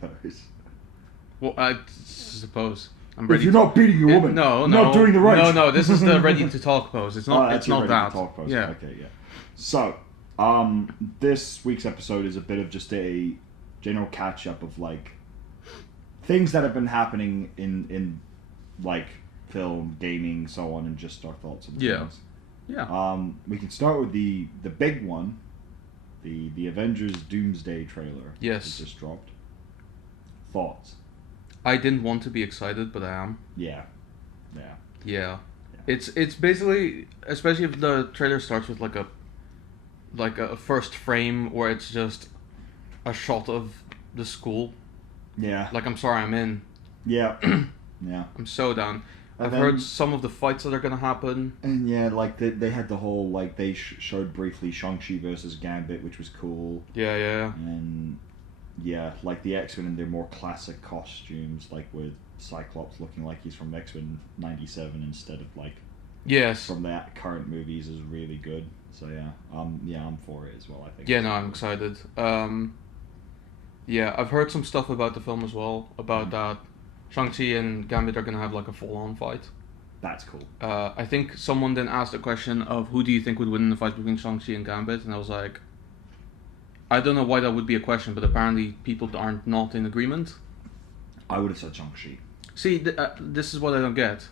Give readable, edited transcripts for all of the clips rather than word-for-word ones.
pose. Well, I suppose I'm If ready. you're not beating your woman, No, you're no, not doing the right. no. This is the ready to talk pose. It's not. That's It's your not ready that. to talk pose. Yeah. Okay, yeah. So, this week's episode is a bit of just a general catch up of like things that have been happening in like film, gaming, so on, and just our thoughts on things. Yeah. We can start with the big one, the Avengers Doomsday trailer. Yes. That just dropped. Thoughts? I didn't want to be excited, but I am. Yeah. Yeah. It's basically, especially if the trailer starts with like a first frame where it's just a shot of the school. Yeah. Like, I'm sorry, I'm in. Yeah. Yeah. I'm so down. And I've then- heard some of the fights that are gonna happen. And yeah, like they had the whole like they showed briefly Shang-Chi versus Gambit, which was cool. Yeah. And yeah, like the X-Men in their more classic costumes, like with Cyclops looking like he's from X-Men '97 instead of like Yes. from the current movies is really good. So yeah, I'm for it as well. I think. Yeah, no, I'm excited. Yeah, I've heard some stuff about the film as well, about that Shang-Chi and Gambit are gonna have like a full-on fight. That's cool. I think someone then asked a question of who do you think would win in the fight between Shang-Chi and Gambit, and I was like, I don't know why that would be a question, but apparently people aren't not in agreement. I would have said Shang-Chi. See, this is what I don't get.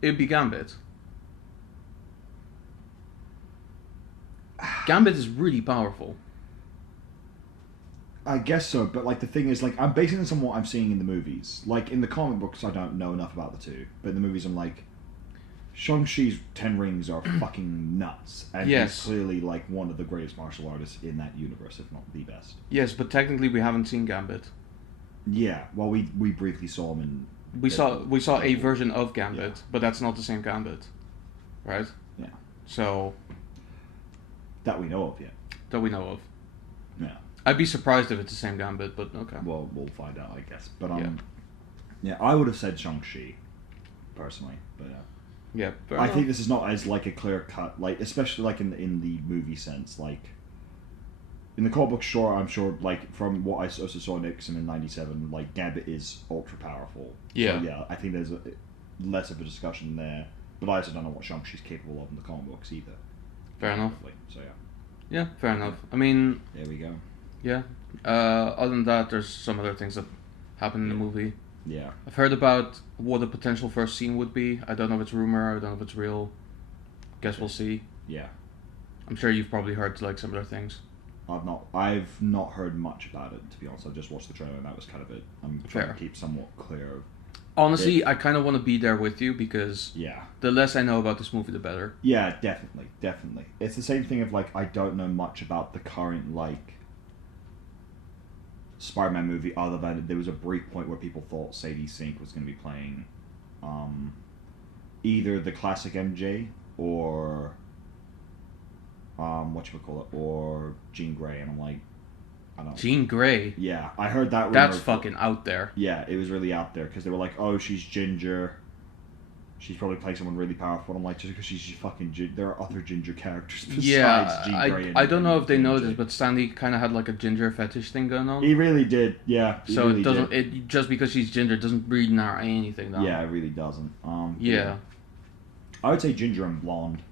It'd be Gambit. Gambit is really powerful. I guess so, but like the thing is, like I'm basing this on what I'm seeing in the movies. Like in the comic books, I don't know enough about the two, but in the movies, I'm like, Shang-Chi's 10 rings are fucking nuts, and Yes. he's clearly like one of the greatest martial artists in that universe, if not the best. Yes, but technically we haven't seen Gambit. Yeah, well, we briefly saw him in. We saw a Deadpool. version of Gambit, Yeah. but that's not the same Gambit, right? Yeah. So That we know of yet. that we know of. Yeah. I'd be surprised if it's the same Gambit, but okay. Well, we'll find out, I guess. But Yeah. yeah, I would have said Shang-Chi, personally, but yeah. Yeah, fair I enough. think this is not as like a clear cut, like especially like in the movie sense, like in the comic book. Sure, I'm sure like from what I also saw in X-Men in '97, like Gambit is ultra powerful. Yeah. So, yeah, I think there's less of a discussion there, but I also don't know what Shang-Chi's capable of in the comic books either. Fair enough. So yeah, Yeah, fair enough. I mean, there we go. yeah. Other than that, there's some other things that happen in the movie. Yeah, I've heard about what a potential first scene would be. I don't know if it's rumor. I don't know if it's real. Guess we'll see. yeah. I'm sure you've probably heard like similar things. I've not heard much about it, to be honest. I just watched the trailer and that was kind of it. I'm trying Fair. to keep somewhat clear. Honestly, I kind of want to be there with you because Yeah. the less I know about this movie, the better. Yeah, definitely. It's the same thing of like I don't know much about the current like Spider-Man movie other than there was a brief point where people thought Sadie Sink was going to be playing either the classic MJ or whatchamacallit, or Jean Grey, and I'm like, I don't know. Jean Grey. Yeah, I heard that rumor. That's fucking out there. Yeah, it was really out there because they were like, oh, she's ginger. She's probably playing someone really powerful. And I'm like, just because she's fucking there are other ginger characters besides Yeah, Jean Grey. I don't know if they know MJ. this, but Stanley kind of had like a ginger fetish thing going on. He really did, yeah. he So really it doesn't. did. It just because she's ginger doesn't really narrow anything down. Yeah, it really doesn't. Yeah. I would say ginger and blonde.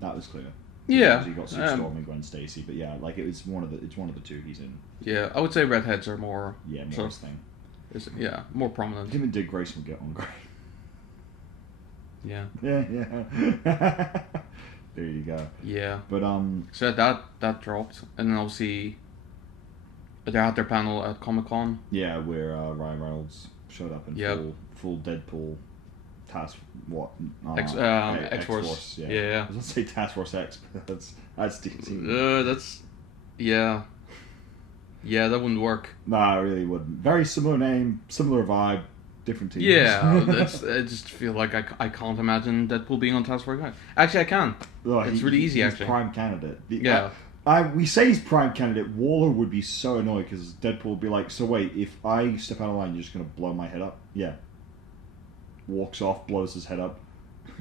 That was clear. Yeah. Because you got Sue Storm and Gwen Stacy, but yeah, like it's one of the two he's in. Yeah, I would say redheads are more. Yeah, more So- his thing. More prominent. Him and Dick Grayson would get on great. Yeah. Yeah. There you go. Yeah. But So that dropped, and then obviously they had their panel at Comic-Con. yeah, where Ryan Reynolds showed up in Yep. full Deadpool task X-Force. Yeah. Yeah. I was gonna say Task Force X, but that's DC. That's yeah. Yeah, that wouldn't work. Nah, it really wouldn't. Very similar name, similar vibe, different teams. Yeah, I just feel like I can't imagine Deadpool being on Task Force X. Actually, I can. It's really easy, he's actually. prime candidate. Yeah. We say he's prime candidate. Waller would be so annoyed because Deadpool would be like, so wait, if I step out of line, you're just going to blow my head up? Yeah. Walks off, blows his head up.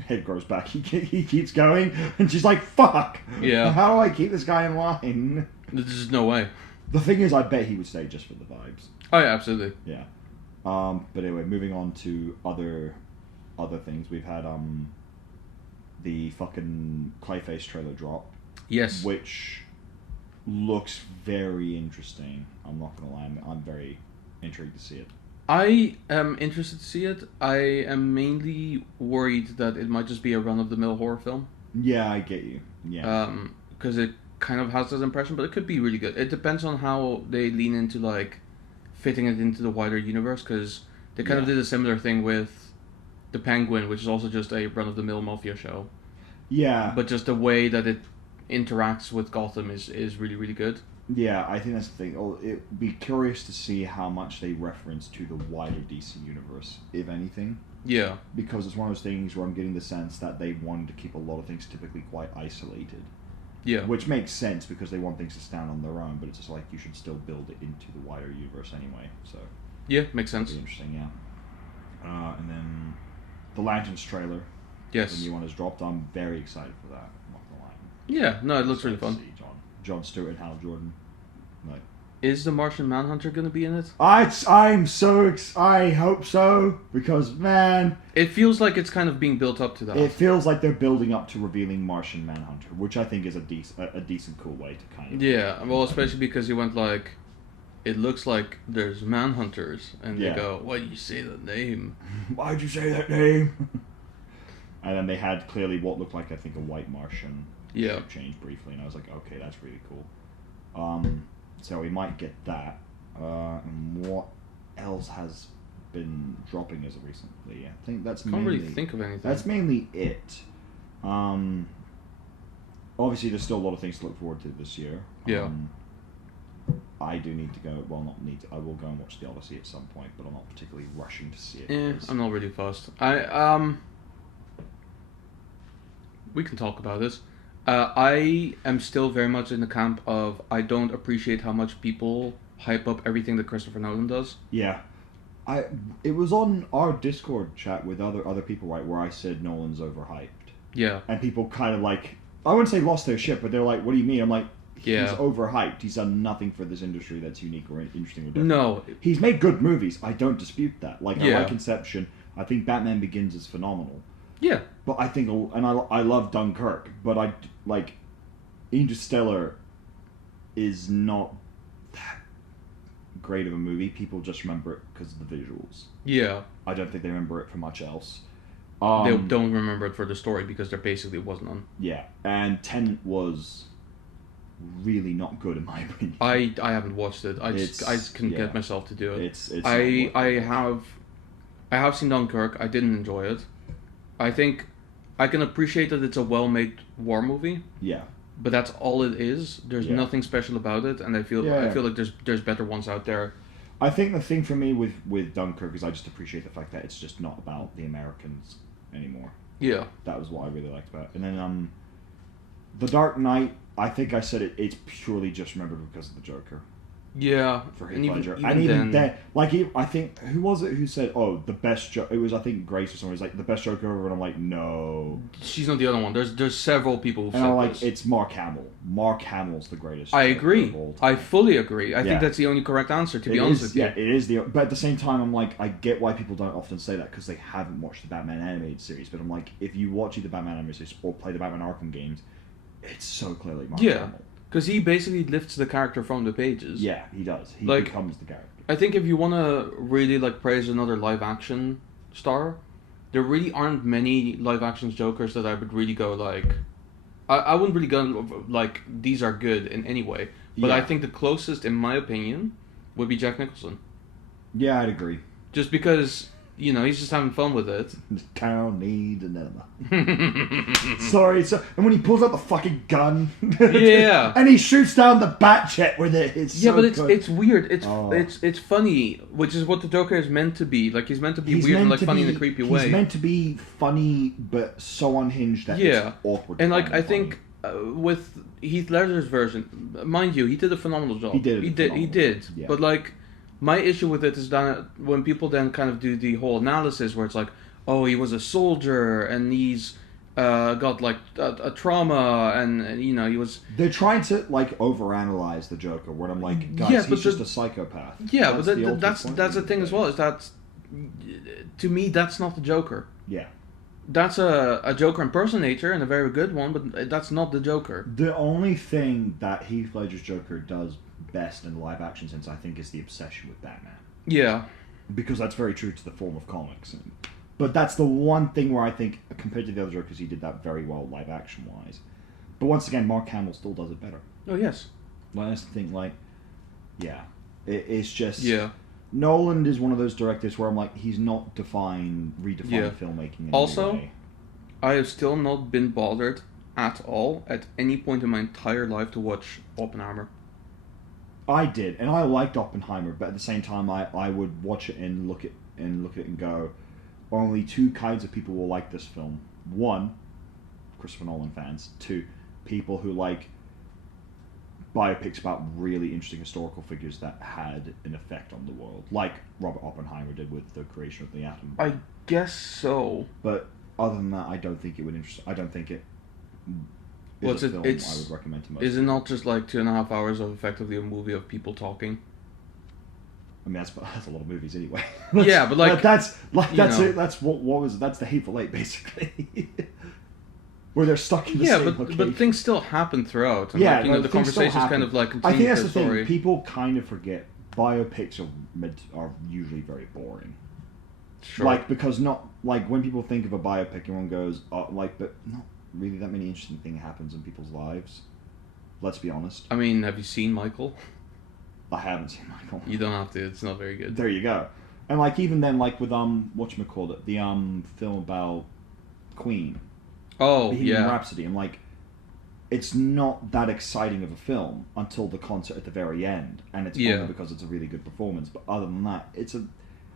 Head grows back. He keeps going. And she's like, fuck. Yeah. How do I keep this guy in line? There's just no way. The thing is, I bet he would stay just for the vibes. Oh yeah, absolutely. Yeah. But anyway, moving on to other things. We've had the fucking Clayface trailer drop. Yes. Which looks very interesting. I'm not gonna lie, I'm very intrigued to see it. I am interested to see it. I am mainly worried that it might just be a run-of-the-mill horror film. Yeah, I get you. Yeah. Because it kind of has that impression, but it could be really good. It depends on how they lean into like fitting it into the wider universe, because they kind of did a similar thing with The Penguin, which is also just a run-of-the-mill mafia show. Yeah. But just the way that it interacts with Gotham is really, really good. Yeah, I think that's the thing. Oh, it'd be curious to see how much they reference to the wider DC universe, if anything. Yeah. Because it's one of those things where I'm getting the sense that they wanted to keep a lot of things typically quite isolated. Yeah. Which makes sense because they want things to stand on their own, but it's just like you should still build it into the wider universe anyway. So. Yeah, makes sense. Pretty interesting, yeah. And then the Lanterns trailer. Yes. The new one has dropped. I'm very excited for that. I'm not gonna lie. Yeah, no, it looks really fun. See John Stewart and Hal Jordan. Like, is the Martian Manhunter going to be in it? I'm so I hope so, because man, it feels like it's kind of being built up to that. It feels like they're building up to revealing Martian Manhunter, which I think is a decent cool way to kind of. Yeah, well, especially because you went like, it looks like there's Manhunters, and they go, "Why do you say that name? Why'd you say that name?" And then they had clearly what looked like, I think, a white Martian. Yeah. Change briefly, and I was like, okay, that's really cool. So we might get that. And what else has been dropping as of recently? I think that's Can't really think of anything. That's mainly it. Obviously, there's still a lot of things to look forward to this year. Yeah. I do need to go. Well, not need to. I will go and watch The Odyssey at some point, but I'm not particularly rushing to see it. I'm not really fussed. We can talk about this. I am still very much in the camp of I don't appreciate how much people hype up everything that Christopher Nolan does. Yeah. It was on our Discord chat with other people, right, where I said Nolan's overhyped. Yeah. And people kind of like, I wouldn't say lost their shit, but they're like, what do you mean? I'm like, he's overhyped. He's done nothing for this industry that's unique or interesting or different. No. He's made good movies. I don't dispute that. Like, I like Inception. I think Batman Begins is phenomenal. Yeah. But I think, and I love Dunkirk, but I, like, Interstellar is not that great of a movie. People just remember it because of the visuals. Yeah. I don't think they remember it for much else. They don't remember it for the story because there basically was none. Yeah, and Tenet was really not good in my opinion. I haven't watched it. I just couldn't get myself to do it. It's I have seen Dunkirk. I didn't enjoy it. I think I can appreciate that it's a well-made war movie. Yeah. But that's all it is. There's nothing special about it, and I feel like there's better ones out there. I think the thing for me with Dunkirk is I just appreciate the fact that it's just not about the Americans anymore. Yeah. That was what I really liked about it. And then The Dark Knight, I think I said it's purely just remembered because of the Joker. Yeah, for Heath Ledger. Even then, like, I think, who was it who said, oh, the best Joker, it was, I think, Grace or someone, was like, the best Joker ever, and I'm like, no. She's not the other one. There's several people who said I'm like, this. it's Mark Hamill. Mark Hamill's the greatest I Joker agree. of all time. I fully agree. I think that's the only correct answer, to be honest with you. Yeah, it is but at the same time, I'm like, I get why people don't often say that, because they haven't watched the Batman animated series, but I'm like, if you watch the Batman animated series, or play the Batman Arkham games, it's so clearly Mark Hamill. Because he basically lifts the character from the pages. Yeah, he does. He like, becomes the character. I think if you want to really praise another live action star, there really aren't many live action Jokers that I would really go I wouldn't really go these are good in any way. But I think the closest, in my opinion, would be Jack Nicholson. Yeah, I'd agree. Just because, he's just having fun with it. The town needs an enema. Sorry, and when he pulls out the fucking gun, yeah, and he shoots down the bat jet with it, it's weird. It's funny, which is what the Joker is meant to be. Like, he's meant to be weird and funny in a creepy way. He's meant to be funny, but so unhinged that it's awkward. And I think with Heath Ledger's version, mind you, he did a phenomenal job. He did. Yeah. But my issue with it is that when people then kind of do the whole analysis where it's like, oh, he was a soldier and he's got like a trauma, and you know he was. They're trying to like overanalyze the Joker. Where I'm like, guys, Yeah, he's just a psychopath. Yeah, but the ultimate that's point that's the of thing day. as well. Is that to me that's not the Joker. Yeah. That's a Joker impersonator and a very good one, but that's not the Joker. The only thing that Heath Ledger's Joker does best in the live action sense, I think, is the obsession with Batman. Yeah. Because that's very true to the form of comics. But that's the one thing where I think, compared to the other Jokers, he did that very well live action wise. But once again, Mark Hamill still does it better. Oh yes. Well, that's the thing. Like, yeah, it's just Nolan is one of those directors where I'm like, he's not redefined filmmaking. In also, any way. I have still not been bothered at all at any point in my entire life to watch Oppenheimer. I did, and I liked Oppenheimer, but at the same time, I would watch it and look at it and go, only two kinds of people will like this film. One, Christopher Nolan fans. Two, people who like biopics about really interesting historical figures that had an effect on the world, like Robert Oppenheimer did with the creation of the atom. I guess so. But other than that, I don't think it would interest. I don't think it. Well, is a film I would recommend to most. Is it not just like 2.5 hours of effectively a movie of people talking? I mean, that's a lot of movies anyway. Yeah, but like that's the Hateful Eight basically, where they're stuck in the same location. but things still happen throughout. And Yeah, like, you know, the conversations kind of like continue. I think that's the story. thing. People kind of forget biopics are usually very boring. Sure. Like, because not like when people think of a biopic, everyone goes but not really that many interesting things happens in people's lives. Let's be honest. I mean, have you seen Michael? I haven't seen Michael. You don't have to. It's not very good. There you go. And like even then, like with whatchamacallit, the film about Queen. Oh, Bohemian Rhapsody. I'm like, it's not that exciting of a film until the concert at the very end, and it's only because it's a really good performance. But other than that,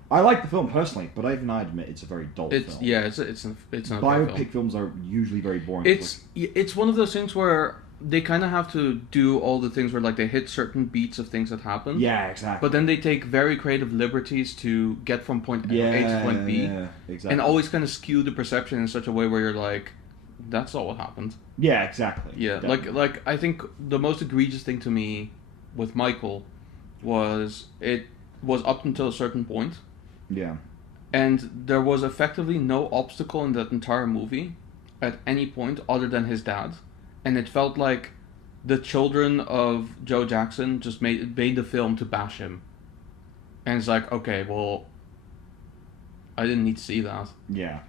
I like the film personally, but even I admit it's a very dull film. Yeah, it's not biopic films are usually very boring. It's one of those things where they kind of have to do all the things where like they hit certain beats of things that happen. Yeah, exactly. But then they take very creative liberties to get from point A to point B. Yeah, exactly. And always kind of skew the perception in such a way where you're like, that's all what happened. Yeah, exactly. Yeah, definitely. like I think the most egregious thing to me with Michael was it was up until a certain point. Yeah. And there was effectively no obstacle in that entire movie at any point other than his dad. And it felt like the children of Joe Jackson just made the film to bash him. And it's like, okay, well, I didn't need to see that. Yeah.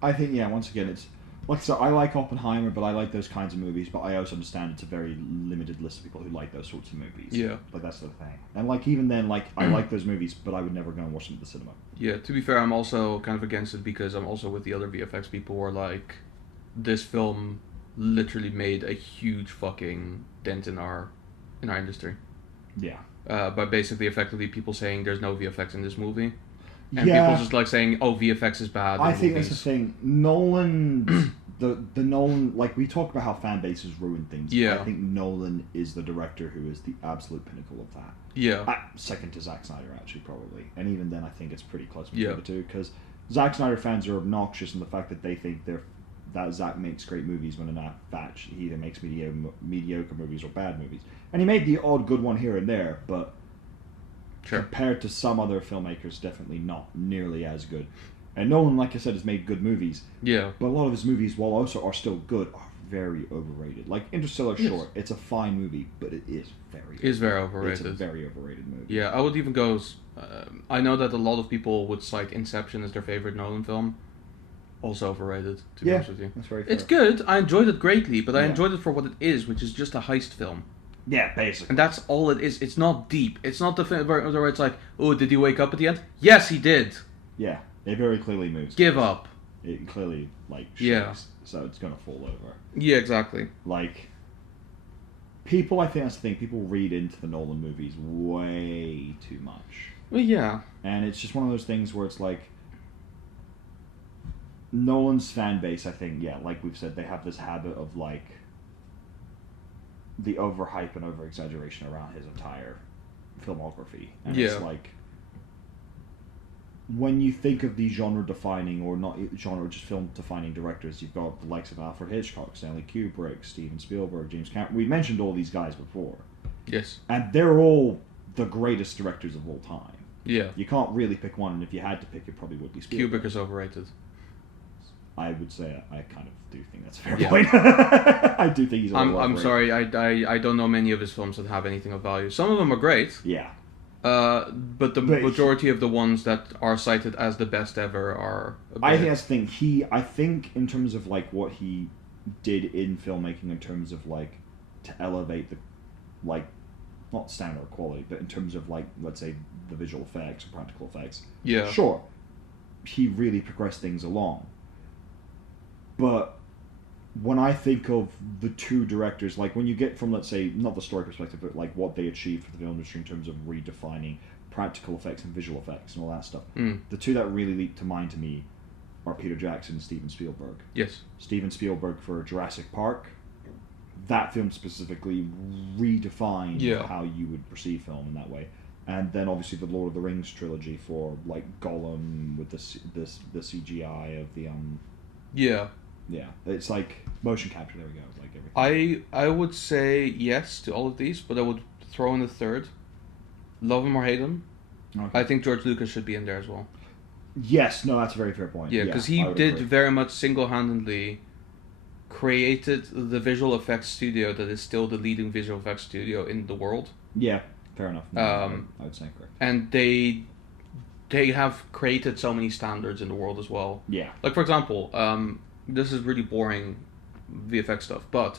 I think, once again, it's... Like I said, I like Oppenheimer, but I like those kinds of movies, but I also understand it's a very limited list of people who like those sorts of movies. Yeah. Like, that's the thing. And, like, even then, like, I like those movies, but I would never go and watch them at the cinema. Yeah, to be fair, I'm also kind of against it because I'm also with the other VFX people who are like, this film literally made a huge fucking dent in our industry. Yeah. By basically effectively people saying there's no VFX in this movie. And people just like saying, oh, VFX is bad. I think that's the thing. Nolan, the Nolan, like we talk about how fan bases ruin things. Yeah. I think Nolan is the director who is the absolute pinnacle of that. Yeah. Second to Zack Snyder, actually, probably. And even then, I think it's pretty close between the two, because Zack Snyder fans are obnoxious in the fact that they think that Zack makes great movies when in fact he either makes mediocre movies or bad movies. And he made the odd good one here and there, but compared to some other filmmakers, definitely not nearly as good. And Nolan, like I said, has made good movies. Yeah. But a lot of his movies, while also are still good, are very overrated. Like Interstellar, sure, it's a fine movie, but it is very overrated. It's a very overrated movie. Yeah, I would even go... I know that a lot of people would cite Inception as their favorite Nolan film. Also overrated, to be honest with you. That's very fair. It's good. I enjoyed it greatly, but I enjoyed it for what it is, which is just a heist film. Yeah, basically. And that's all it is. It's not deep. It's not the film where it's like, oh, did he wake up at the end? Yes, he did. Yeah, it very clearly moves. Give up. It clearly, shakes, so it's going to fall over. Yeah, exactly. Like, people, I think that's the thing, people read into the Nolan movies way too much. Well, yeah. And it's just one of those things where it's like, Nolan's fan base, I think, like we've said, they have this habit of, like, the overhype and over-exaggeration around his entire filmography. And it's like, when you think of these genre-defining, or not genre, just film-defining directors, you've got the likes of Alfred Hitchcock, Stanley Kubrick, Steven Spielberg, James Cameron. We mentioned all these guys before. Yes. And they're all the greatest directors of all time. Yeah. You can't really pick one, and if you had to pick, it probably would be Spielberg. Kubrick is overrated. I would say I kind of do think that's a fair Yeah. point. I do think he's a little I'm overrated. sorry, I don't know many of his films that have anything of value. Some of them are great. Yeah. But the majority of the ones that are cited as the best ever are. I think that's the thing. I think in terms of like what he did in filmmaking, in terms of like to elevate the, like, not standard or quality, but in terms of like, let's say, the visual effects or practical effects. Yeah. Sure, he really progressed things along. But when I think of the two directors, like when you get from, let's say, not the story perspective, but like what they achieved for the film industry in terms of redefining practical effects and visual effects and all that stuff, the two that really leap to mind to me are Peter Jackson and Steven Spielberg. Yes. Steven Spielberg for Jurassic Park. That film specifically redefined how you would perceive film in that way. And then obviously the Lord of the Rings trilogy for like Gollum with the CGI of the Yeah, it's like motion capture. There we go. Like everything. I would say yes to all of these, but I would throw in a third. Love him or hate him. Okay. I think George Lucas should be in there as well. Yes, no, that's a very fair point. Yeah, because he did very much single-handedly created the visual effects studio that is still the leading visual effects studio in the world. Yeah, fair enough. No, I would say correct. And they have created so many standards in the world as well. Yeah. Like, for example, this is really boring VFX stuff, but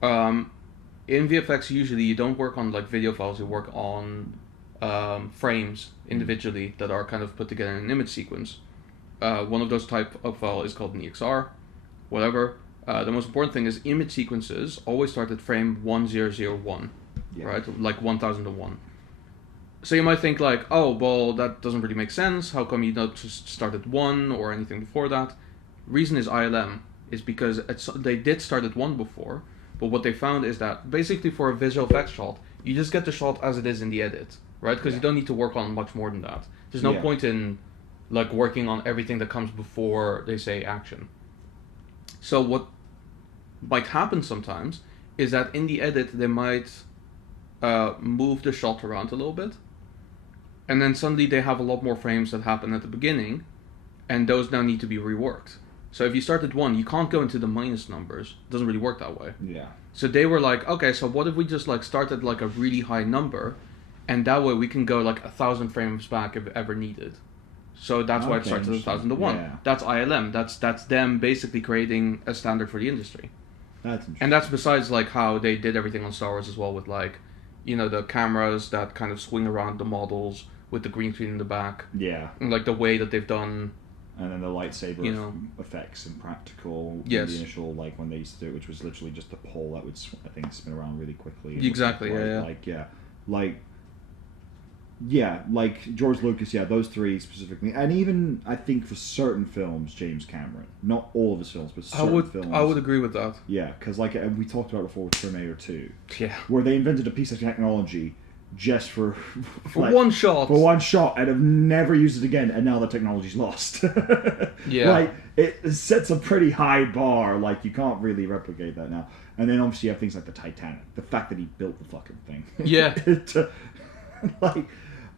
in VFX usually you don't work on like video files, you work on frames individually that are kind of put together in an image sequence. One of those type of file is called an EXR, whatever. The most important thing is image sequences always start at frame 1001, right? Like 1001. So you might think like, oh, well, that doesn't really make sense. How come you don't just start at 1 or anything before that? Reason is ILM, is because they did start at 1 before, but what they found is that basically for a visual effects shot, you just get the shot as it is in the edit, right? Because you don't need to work on much more than that. There's no point in like working on everything that comes before they say action. So what might happen sometimes is that in the edit they might move the shot around a little bit, and then suddenly they have a lot more frames that happen at the beginning, and those now need to be reworked. So if you start at 1, you can't go into the minus numbers. It doesn't really work that way. Yeah. So they were like, okay, so what if we just like start at like a really high number, and that way we can go like 1,000 frames back if ever needed. So that's why it starts at 1,001. Yeah. That's ILM. That's them basically creating a standard for the industry. That's interesting. And that's besides like how they did everything on Star Wars as well, with like, you know, the cameras that kind of swing around the models with the green screen in the back. Yeah. And like the way that they've done. And then the lightsaber effects and practical. Yes. The initial, like when they used to do it, which was literally just a pole that would, I think, spin around really quickly. Exactly. Like George Lucas, those three specifically, and even I think for certain films, James Cameron, not all of his films, but certain films. I would agree with that. Yeah, because like we talked about before with Terminator 2, where they invented a piece of technology just for like, one shot, and have never used it again, and now the technology's lost. Like it sets a pretty high bar. Like you can't really replicate that now. And then obviously you have things like the Titanic, the fact that he built the fucking thing. Like.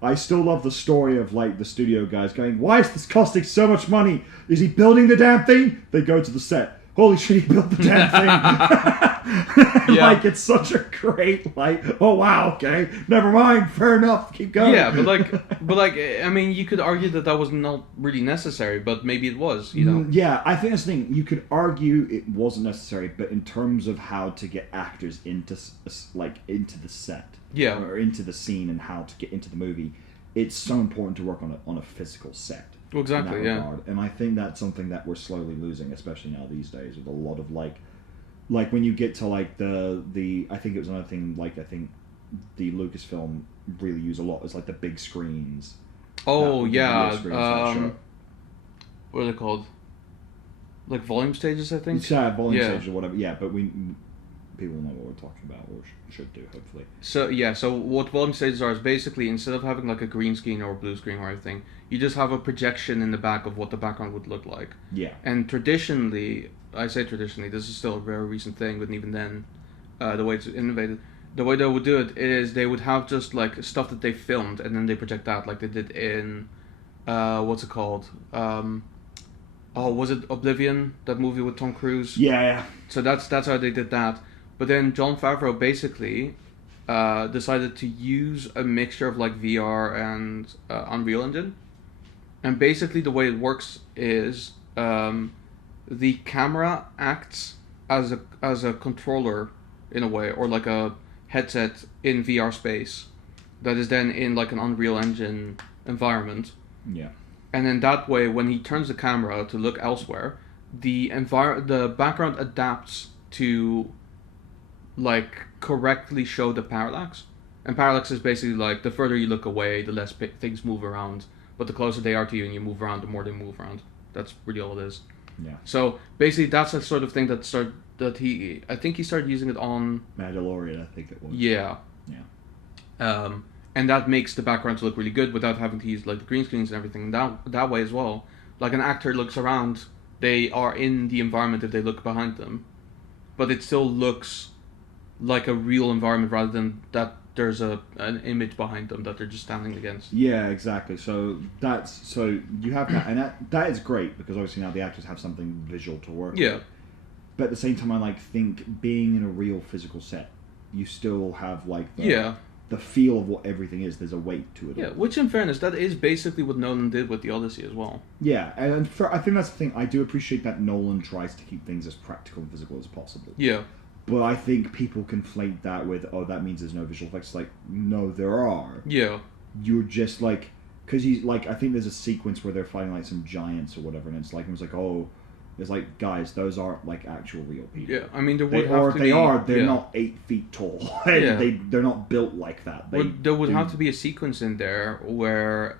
I still love the story of like the studio guys going, "Why is this costing so much money? Is he building the damn thing?" They go to the set. Holy shit, he built the damn thing. Like it's such a great like, oh wow, okay, never mind, fair enough, keep going. Yeah, but like I mean, you could argue that was not really necessary, but maybe it was, you know. Yeah, I think that's the thing. You could argue it wasn't necessary, but in terms of how to get actors into the set. Yeah. Or into the scene and how to get into the movie, it's so important to work on a physical set. Well, exactly, in that regard. And I think that's something that we're slowly losing, especially now these days, with a lot of like when you get to like the I think it was another thing, like I think the Lucasfilm really use a lot is like the big screens. Oh yeah. What are they called? Like volume stages, I think. Yeah, volume stages or whatever. Yeah, but people know what we're talking about, or should do, hopefully. So what volume stages are is basically, instead of having like a green screen or a blue screen or anything, you just have a projection in the back of what the background would look like. Yeah. And traditionally, I say traditionally, this is still a very recent thing, but even then, the way it's innovated, the way they would do it is they would have just like stuff that they filmed and then they project that, like they did in, what's it called? Was it Oblivion? That movie with Tom Cruise? Yeah. So that's how they did that. But then Jon Favreau basically decided to use a mixture of like VR and Unreal Engine. And basically the way it works is the camera acts as a controller in a way, or like a headset in VR space that is then in like an Unreal Engine environment. Yeah. And then that way, when he turns the camera to look elsewhere, the background adapts to like correctly show the parallax. And parallax is basically like the further you look away, the less things move around. But the closer they are to you and you move around, the more they move around. That's really all it is. Yeah. So basically, that's the sort of thing I think he started using it on Mandalorian, I think it was. Yeah. Yeah. And that makes the background look really good without having to use like the green screens and everything that way as well. Like an actor looks around, they are in the environment if they look behind them, but it still looks like a real environment rather than that there's an image behind them that they're just standing against. Yeah, exactly. So you have that, and that is great because obviously now the actors have something visual to work with. Yeah. But at the same time, I think being in a real physical set, you still have like the feel of what everything is. There's a weight to it. Yeah, which in fairness, that is basically what Nolan did with the Odyssey as well. Yeah, and I think that's the thing. I do appreciate that Nolan tries to keep things as practical and physical as possible. Yeah. But I think people conflate that with, that means there's no visual effects. Like, no, there are. Yeah. You're just like, because he's like, I think there's a sequence where they're fighting like some giants or whatever, and it's like, it's like, guys, those aren't like actual real people. Yeah, I mean, there They're not 8 feet tall. They're not built like that. There would have to be a sequence in there where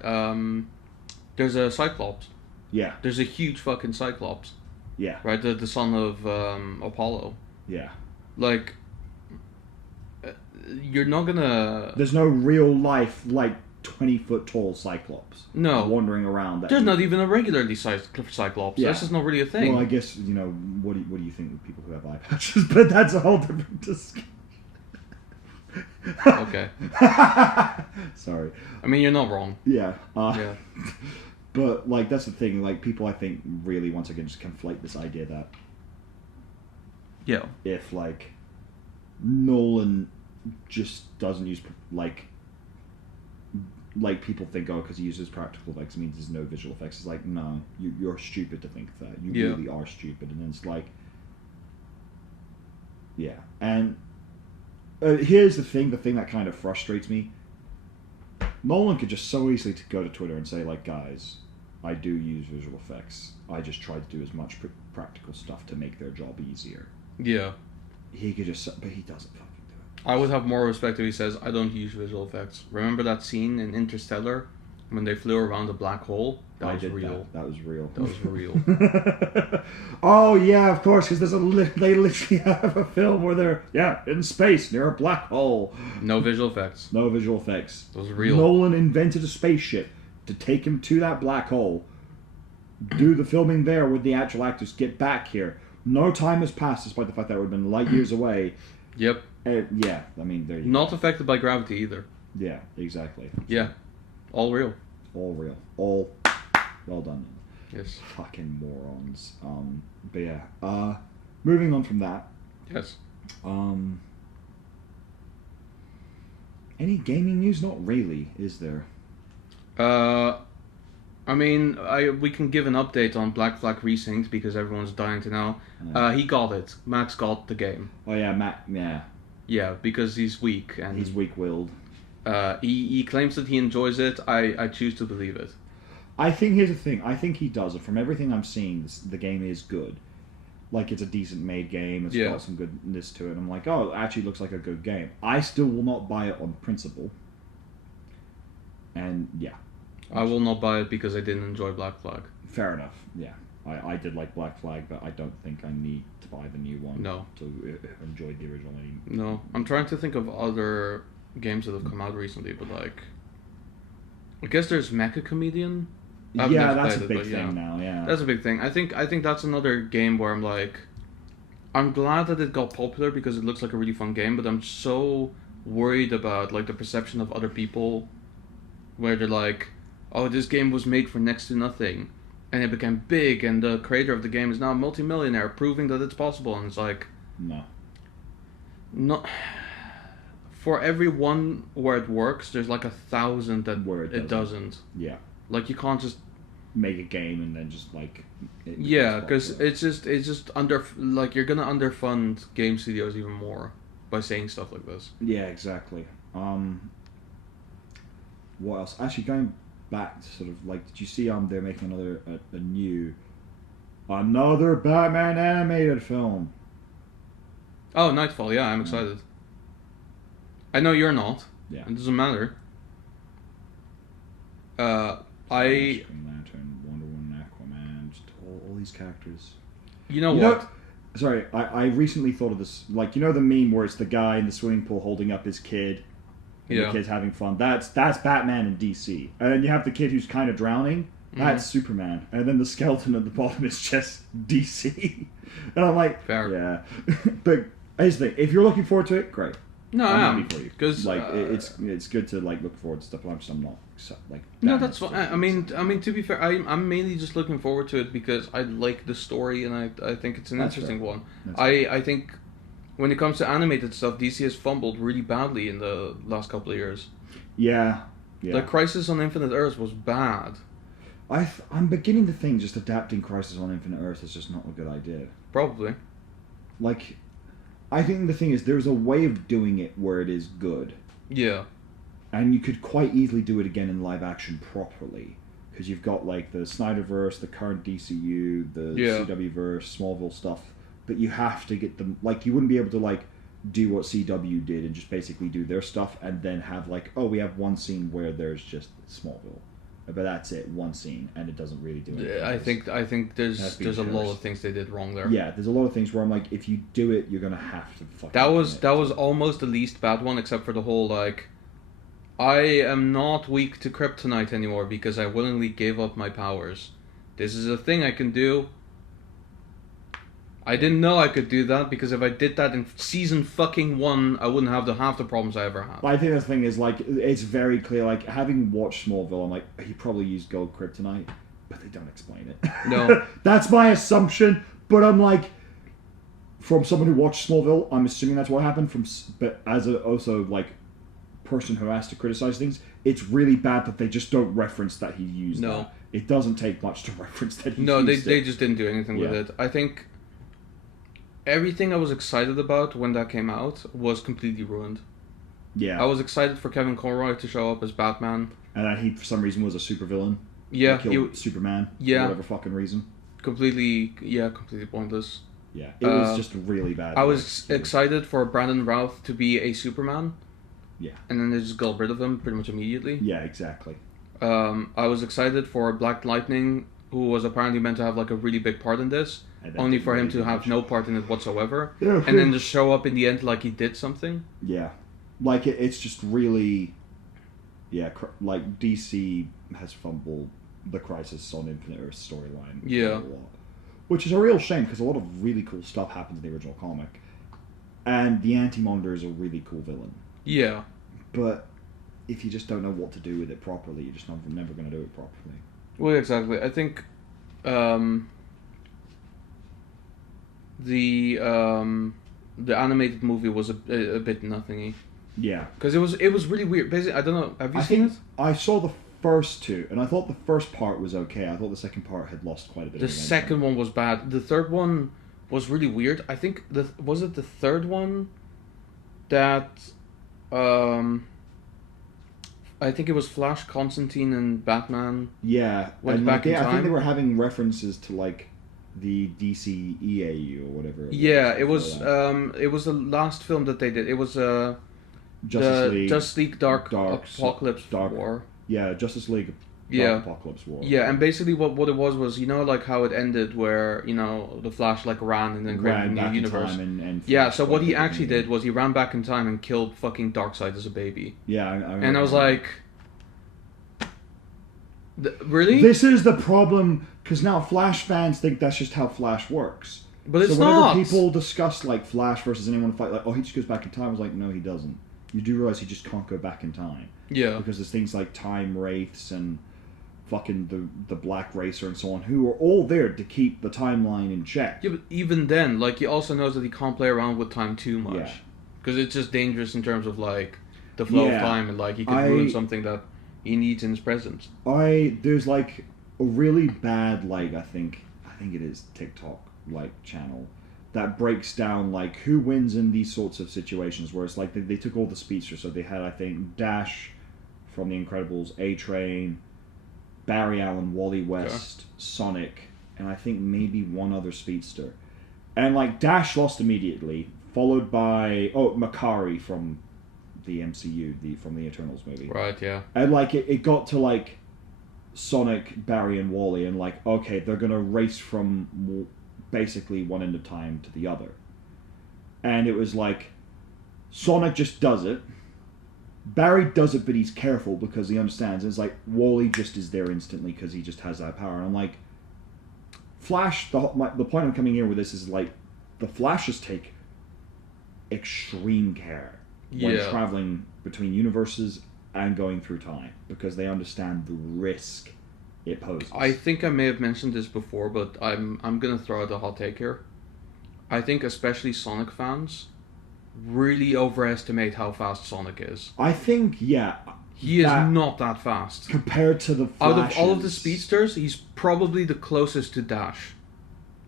there's a Cyclops. Yeah. There's a huge fucking Cyclops. Yeah. Right, the son of Apollo. Yeah. Like, you're not gonna... There's no real life, like, 20-foot tall Cyclops. No. Wandering around. There's not even a regularly sized Cyclops. Yeah. That's just not really a thing. Well, I guess, what do you think of people who have eye patches? But that's a whole different discussion. Okay. Sorry. I mean, you're not wrong. Yeah. Yeah. But, like, that's the thing. Like, people, I think, really, once again, just conflate this idea that yeah, if, like, Nolan just doesn't use, like people think, because he uses practical effects, it means there's no visual effects. It's like, no, you're stupid to think that. You really are stupid. And it's like, yeah. And here's the thing that kind of frustrates me. Nolan could just so easily go to Twitter and say, like, guys, I do use visual effects. I just try to do as much practical stuff to make their job easier. Yeah. He could just, but he doesn't fucking do it. I would have more respect if he says, I don't use visual effects. Remember that scene in Interstellar when they flew around a black hole? That was real. That was real. That was real. Oh, yeah, of course, because they literally have a film where they're, in space, near a black hole. No visual effects. No visual effects. It was real. Nolan invented a spaceship to take him to that black hole, do the filming there with the actual actors, get back here. No time has passed, despite the fact that it would have been light years away. Yep. Yeah, I mean, there you go. Not affected by gravity either. Yeah, exactly. Yeah. All real. All real. All well done. Yes. Fucking morons. But yeah. Moving on from that. Yes. Any gaming news? Not really, is there? I mean, we can give an update on Black Flag Resynced because everyone's dying to know. He got it. Max got the game. Oh yeah, Matt. Yeah. Yeah, because he's weak and he's weak-willed. He claims that he enjoys it. I choose to believe it. I think here's the thing. I think he does it. From everything I'm seeing, the game is good. Like, it's a decent made game. It's got some goodness to it. I'm like, oh, it actually looks like a good game. I still will not buy it on principle. And yeah. I will not buy it because I didn't enjoy Black Flag. Fair enough. Yeah. I did like Black Flag, but I don't think I need to buy the new one No. to enjoy the original anymore. No, I'm trying to think of other games that have come out recently, but like, I guess there's Mecha Comedian. I've Yeah, never that's a played big but thing now. Yeah, That's a big thing. I think that's another game where I'm like, I'm glad that it got popular because it looks like a really fun game, but I'm so worried about like the perception of other people, where they're like, oh, this game was made for next to nothing, and it became big, and the creator of the game is now a multimillionaire, proving that it's possible, and it's like, no. For every one where it works, there's like 1,000 that Where it doesn't. Yeah, Like you can't just make a game and then just like. yeah, because it's just like you're gonna underfund game studios even more by saying stuff like this. Yeah, exactly. What else? Actually, going back to sort of like, did you see they're making another Batman animated film? Oh, Nightfall, yeah, I'm excited. I know you're not. Yeah. It doesn't matter. Green Lantern, Wonder Woman, Aquaman, just all these characters. You know what? Sorry, I recently thought of this. Like, you know the meme where it's the guy in the swimming pool holding up his kid, and the kid's having fun. That's Batman in DC. And then you have the kid who's kind of drowning. That's Superman. And then the skeleton at the bottom is just DC. And I'm like, fair. Yeah. But here's the thing: if you're looking forward to it, great. No, I'm happy for you. Because like it's good to like look forward to stuff. I'm not like. No, that's fine. I mean, to be fair, I'm mainly just looking forward to it because I like the story and I think it's an interesting one. I think when it comes to animated stuff, DC has fumbled really badly in the last couple of years. Yeah. The Crisis on Infinite Earths was bad. I'm beginning to think just adapting Crisis on Infinite Earth is just not a good idea. Probably. Like, I think the thing is, there's a way of doing it where it is good. Yeah. And you could quite easily do it again in live action properly. Because you've got, like, the Snyderverse, the current DCU, the CWverse, Smallville stuff. But you have to get them... Like, you wouldn't be able to, like, do what CW did and just basically do their stuff and then have, like, oh, we have one scene where there's just Smallville. But that's it, one scene, and it doesn't really do anything. I think there's a lot of things they did wrong there. Yeah, there's a lot of things where I'm like, if you do it, you're gonna have to fucking. That was almost the least bad one, except for the whole like, I am not weak to kryptonite anymore because I willingly gave up my powers. This is a thing I can do. I didn't know I could do that because if I did that in season fucking 1, I wouldn't have half the problems I ever had. I think the thing is, like, it's very clear, like, having watched Smallville, I'm like, he probably used gold kryptonite, but they don't explain it. No. That's my assumption, but I'm like, from someone who watched Smallville, I'm assuming that's what happened, but as a, also, like, person who has to criticize things, it's really bad that they just don't reference that he used that. It doesn't take much to reference that he used it. No, they just didn't do anything with it. I think everything I was excited about when that came out was completely ruined. Yeah. I was excited for Kevin Conroy to show up as Batman. And that he, for some reason, was a supervillain. Yeah. He killed Superman. Yeah. For whatever fucking reason. Completely pointless. Yeah. It was just really bad. I was excited for Brandon Routh to be a Superman. Yeah. And then they just got rid of him pretty much immediately. Yeah, exactly. I was excited for Black Lightning, who was apparently meant to have like a really big part in this. Only for him to have no part in it whatsoever. Yeah, and then just show up in the end like he did something. Yeah. Like, it's just really... Yeah, like, DC has fumbled the Crisis on Infinite Earth storyline. Yeah. A lot. Which is a real shame, because a lot of really cool stuff happens in the original comic. And the Anti-Monitor is a really cool villain. Yeah. But if you just don't know what to do with it properly, you're just never going to do it properly. Well, exactly. I think... The animated movie was a bit nothingy. Yeah, because it was really weird. Basically, I don't know. Have you seen it? I saw the first two, and I thought the first part was okay. I thought the second part had lost quite a bit. The second one was bad. The third one was really weird. I think was it the third one that I think it was Flash, Constantine, and Batman. Yeah, went back in time. I think they were having references to like the DC EAU or whatever. It was the last film that they did. It was Justice League Dark Apocalypse War. Yeah, Justice League Yeah. Apocalypse War. Yeah, and basically what it was like how it ended, where the Flash like ran and then created a ran new back universe. in time and Yeah, Flash so what he everything actually again. did was he ran back in time and killed fucking Darkseid as a baby. Yeah, I And I was remember. like, really? This is the problem, because now Flash fans think that's just how Flash works. But it's so whenever not. people discuss like Flash versus anyone fight, like, oh, he just goes back in time, I was like, no, he doesn't. You do realize he just can't go back in time. Yeah. Because there's things like time wraiths and fucking the Black Racer and so on, who are all there to keep the timeline in check. Yeah, but even then, like, he also knows that he can't play around with time too much. Yeah. Because it's just dangerous in terms of, like, the flow of time, and, like, he could ruin something that he needs in his presence. There's, like, a really bad, like, I think it is TikTok, like, channel that breaks down, like, who wins in these sorts of situations, where it's like they took all the speedsters, so they had, I think, Dash from The Incredibles, A-Train, Barry Allen, Wally West, Sonic, and I think maybe one other speedster. And, like, Dash lost immediately, followed by, Makari from the MCU, from the Eternals movie. Right, yeah. And, like, it got to, like, Sonic, Barry, and Wally, and, like, okay, they're gonna race from basically one end of time to the other. And it was like, Sonic just does it. Barry does it, but he's careful because he understands. And it's like, Wally just is there instantly because he just has that power. And I'm like, Flash, the point I'm coming here with this is like, the Flashes take extreme care when traveling between universes and going through time because they understand the risk it poses. I think I may have mentioned this before, but I'm gonna throw out a hot take here. I think especially Sonic fans really overestimate how fast Sonic is. I think, yeah. He is not that fast. Compared to the Flashes. Out of all of the speedsters, he's probably the closest to Dash.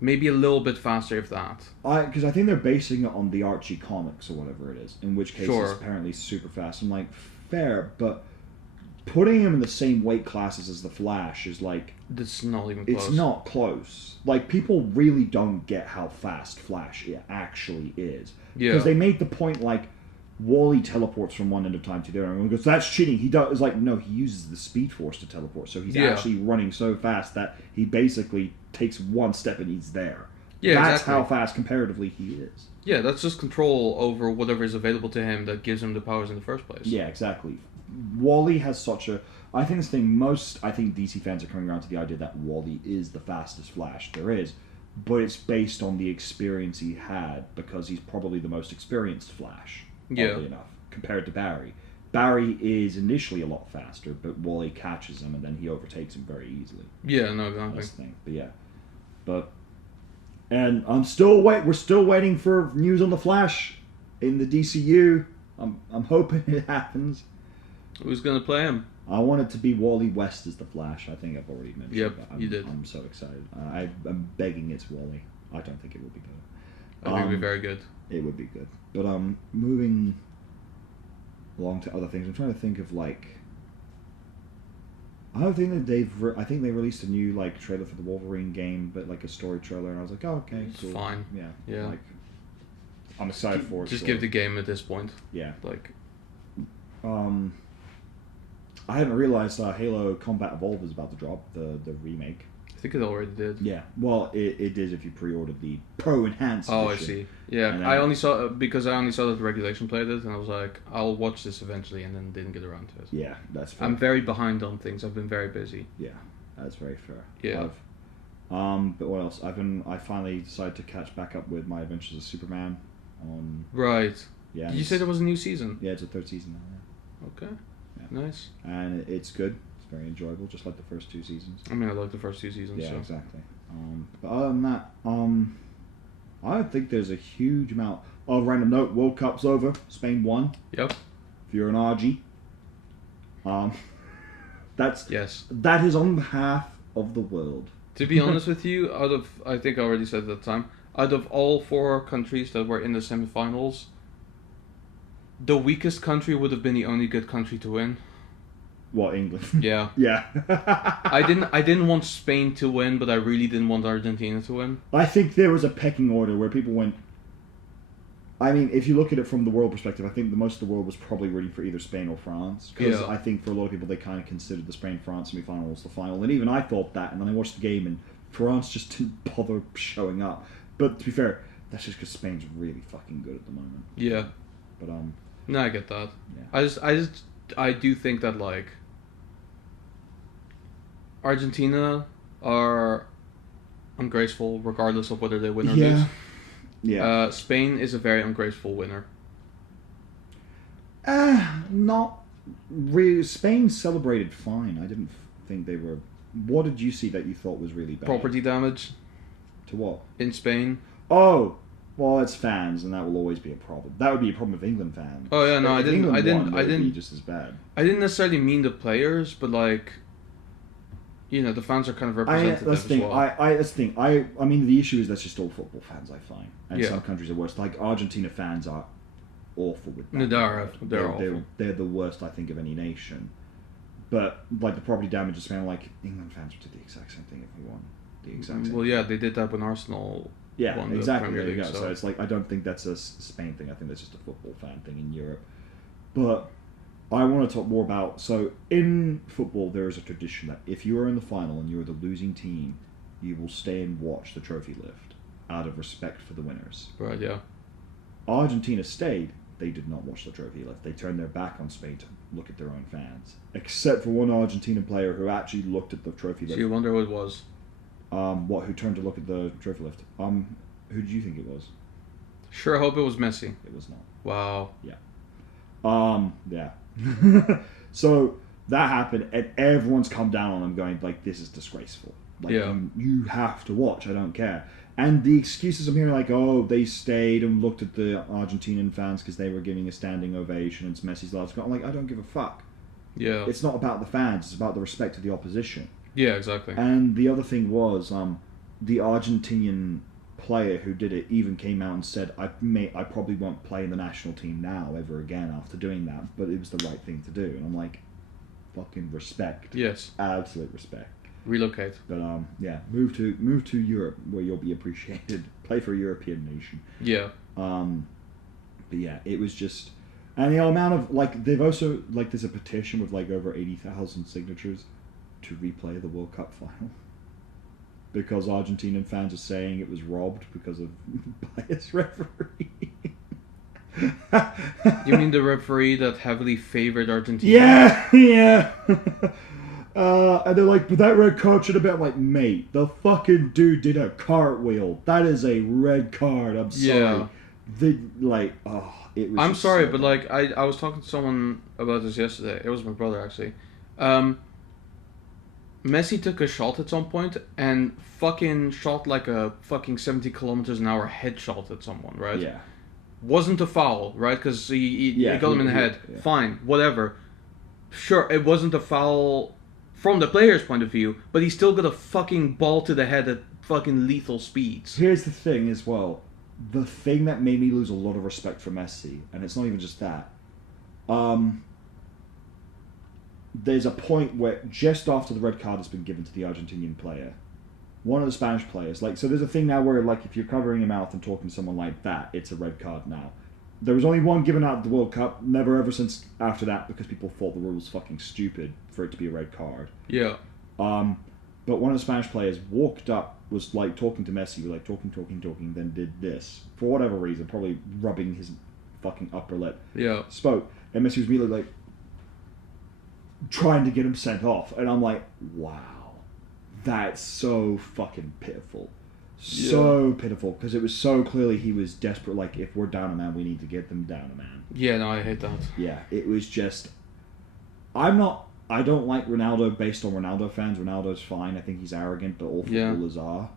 Maybe a little bit faster, if that. Because I think they're basing it on the Archie comics or whatever it is, in which case it's apparently super fast. I'm like, fair, but putting him in the same weight classes as the Flash is like... That's not even close. It's not close. Like, people really don't get how fast Flash actually is. Yeah. Because they made the point, like, Wally teleports from one end of time to the other. And everyone goes, that's cheating. He does. It's like, no, he uses the Speed Force to teleport. So he's actually running so fast that he basically takes one step and he's there. Yeah, that's how fast comparatively he is. Yeah, that's just control over whatever is available to him that gives him the powers in the first place. Yeah, exactly. Wally has such a... I think DC fans are coming around to the idea that Wally is the fastest Flash there is, but it's based on the experience he had because he's probably the most experienced Flash, oddly enough, compared to Barry. Barry is initially a lot faster, but Wally catches him and then he overtakes him very easily. Yeah, no, exactly. That's the thing. But yeah. And we're still waiting for news on the Flash in the DCU. I'm hoping it happens. Who's going to play him? I want it to be Wally West as the Flash. I think I've already mentioned Yep, you did. I'm so excited. I'm begging it's Wally. I don't think it will be good. I think it would be very good. It would be good. But moving along to other things, I'm trying to think of like... I don't think that I think they released a new like trailer for the Wolverine game, but like a story trailer, and I was like, oh, okay, it's cool. Fine. Yeah. Like, I'm excited for it. Just give the game at this point. Yeah. Like... I hadn't realized Halo Combat Evolved is about to drop, the remake. I think it already did. Yeah, well, it did if you pre-ordered the Pro Enhanced edition. I see. Yeah, I only saw that the Regulation played it, and I was like, I'll watch this eventually, and then didn't get around to it. Yeah, that's fair. I'm very behind on things. I've been very busy. Yeah, that's very fair. Yeah. But what else? I finally decided to catch back up with my Adventures of Superman on... Right. Yeah. Did you say there was a new season? Yeah, it's a third season now. Yeah. Okay. Yeah. Nice. And it's good. It's very enjoyable, just like the first two seasons. I mean, I like the first two seasons. Yeah, so. exactly. But other than that, I don't think there's a huge amount. Oh, random note: World Cup's over. Spain won. Yep. If you're an RG, that is on behalf of the world. To be honest with you, I think I already said at the time, out of all 4 countries that were in the semifinals, the weakest country would have been the only good country to win. What, England? Yeah. Yeah. I didn't want Spain to win, but I really didn't want Argentina to win. I think there was a pecking order where people went, I mean, if you look at it from the world perspective, I think the most of the world was probably rooting for either Spain or France. Because Yeah. I think for a lot of people, they kind of considered the Spain-France semi-final was the final. And even I thought that, and then I watched the game, and France just didn't bother showing up. But to be fair, that's just because Spain's really fucking good at the moment. Yeah. But, No, I get that. yeah. I do think that, like, Argentina are ungraceful regardless of whether they win or lose. Yeah. Spain is a very ungraceful winner. Not really. Spain celebrated fine. I didn't think they were... What did you see that you thought was really bad? Property damage To what? in Spain. Oh, well, it's fans, and that will always be a problem. That would be a problem with England fans. Oh yeah, no, If England won, it would be didn't. just as bad. I didn't necessarily mean the players, but like, you know, the fans are kind of representative That's the as thing. well. That's the thing. I mean, the issue is that's just all football fans. I find, and Yeah. some countries are worse. Like Argentina fans are awful with that. No, they're awful. They're the worst, I think, of any nation. But like the property damage is Spain. Like England fans would do the exact same thing if we won. The exact same. Well, yeah, they did that when Arsenal. Yeah, won the exactly. Premier There you League, go. So it's like I don't think that's a Spain thing. I think that's just a football fan thing in Europe. But I want to talk more about. So in football, there is a tradition that if you are in the final and you are the losing team, you will stay and watch the trophy lift out of respect for the winners. Right. Yeah. Argentina stayed. They did not watch the trophy lift. They turned their back on Spain to look at their own fans, except for one Argentinian player who actually looked at the trophy So lift. you wonder what it was. Who turned to look at the trophy lift? Who did you think it was? Sure, hope it was Messi. It was not. Wow. Yeah. So that happened, and everyone's come down on him, going like, "This is disgraceful. Like, Yeah. you have to watch. I don't care." And the excuses I'm hearing, like, "Oh, they stayed and looked at the Argentinian fans because they were giving a standing ovation. It's Messi's last goal." I'm like, I don't give a fuck. Yeah. It's not about the fans. It's about the respect of the opposition. Yeah. Exactly. And the other thing was, the Argentinian player who did it even came out and said, I probably won't play in the national team now ever again after doing that, but it was the right thing to do." And I'm like, fucking respect. Yes. Absolute respect. Relocate. But yeah, move to Europe where you'll be appreciated. Play for a European nation. Yeah. But yeah, it was just, and the amount of, like, they've also, like, there's a petition with like over 80,000 signatures to replay the World Cup final. Because Argentinian fans are saying it was robbed because of biased referee. You mean the referee that heavily favored Argentina? Yeah. And they're like, "But that red card should have been," like, mate, the fucking dude did a cartwheel. That is a red card. I'm sorry. Yeah. It was. I'm just sorry, so but bad. like I was talking to someone about this yesterday. It was my brother actually. Messi took a shot at some point and fucking shot like a fucking 70 kilometers an hour headshot at someone, right? Yeah. Wasn't a foul, right? Because he got him in the head. Yeah. Fine, whatever. Sure, it wasn't a foul from the player's point of view, but he still got a fucking ball to the head at fucking lethal speeds. Here's the thing as well. The thing that made me lose a lot of respect for Messi, and it's not even just that. There's a point where just after the red card has been given to the Argentinian player, one of the Spanish players, like, so there's a thing now where, like, if you're covering your mouth and talking to someone like that, it's a red card now. There was only one given out at the World Cup, never ever since after that, because people thought the rule was fucking stupid for it to be a red card. Yeah. But one of the Spanish players walked up, was like talking to Messi, like talking, then did this. For whatever reason, probably rubbing his fucking upper lip. Yeah. Spoke, and Messi was immediately like, trying to get him sent off. And I'm like, wow, that's so fucking pitiful. So pitiful, because it was so clearly he was desperate, like, if we're down a man, we need to get them down a man. Yeah, no, I hate that. Yeah, it was just, I don't like Ronaldo based on Ronaldo fans. Ronaldo's fine. I think he's arrogant, but all footballers are.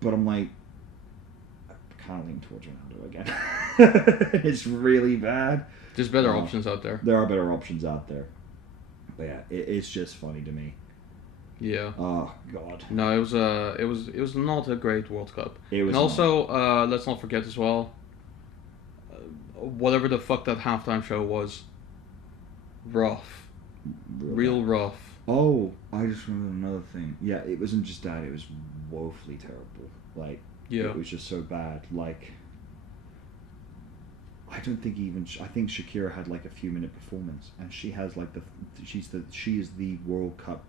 But I'm like, I kind of lean towards Ronaldo again. It's really bad. There's better options out there. There are better options out there. But yeah, it's just funny to me. Yeah. Oh God. No, it was not a great World Cup. It was. And also, let's not forget as well, whatever the fuck that halftime show was, rough, real rough. Oh, I just remembered another thing. Yeah, it wasn't just that; it was woefully terrible. Like, Yeah. it was just so bad. Like, I don't think even. I think Shakira had like a few minute performance, and she has like she is the World Cup